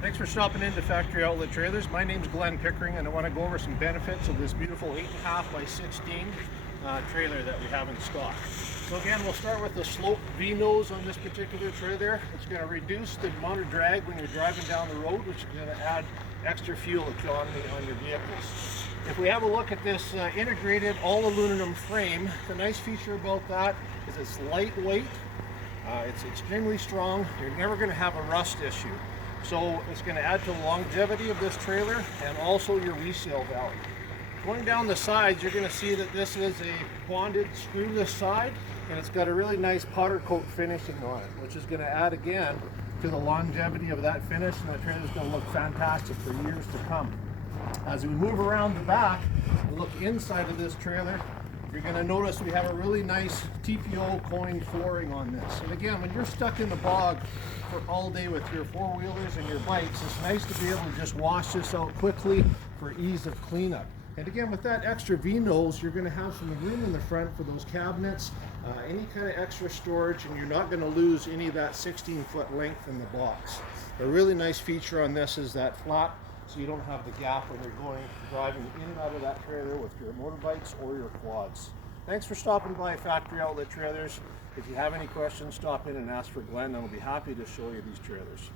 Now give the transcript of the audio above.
Thanks for stopping into Factory Outlet Trailers. My name's Glenn Pickering and I want to go over some benefits of this beautiful 8.5 by 16 trailer that we have in stock. So again, we'll start with the slope V-nose on this particular trailer. It's going to reduce the amount of drag when you're driving down the road, which is going to add extra fuel economy on your vehicles. If we have a look at this integrated all aluminum frame, the nice feature about that is it's lightweight, it's extremely strong, you're never going to have a rust issue. So it's going to add to the longevity of this trailer and also your resale value. Going down the sides, you're going to see that this is a bonded screwless side, and it's got a really nice powder coat finishing on it, which is going to add again to the longevity of that finish, and the trailer is going to look fantastic for years to come. As we move around the back and look inside of this trailer, you're going to notice we have a really nice TPO coin flooring on this. And again, when you're stuck in the bog for all day with your four-wheelers and your bikes, it's nice to be able to just wash this out quickly for ease of cleanup. And again, with that extra V-nose, you're going to have some room in the front for those cabinets, any kind of extra storage, and you're not going to lose any of that 16-foot length in the box. A really nice feature on this is that flap, so you don't have the gap when you're driving in and out of that trailer with your motorbikes or your quads. Thanks for stopping by Factory Outlet Trailers. If you have any questions, stop in and ask for Glenn, and I'll be happy to show you these trailers.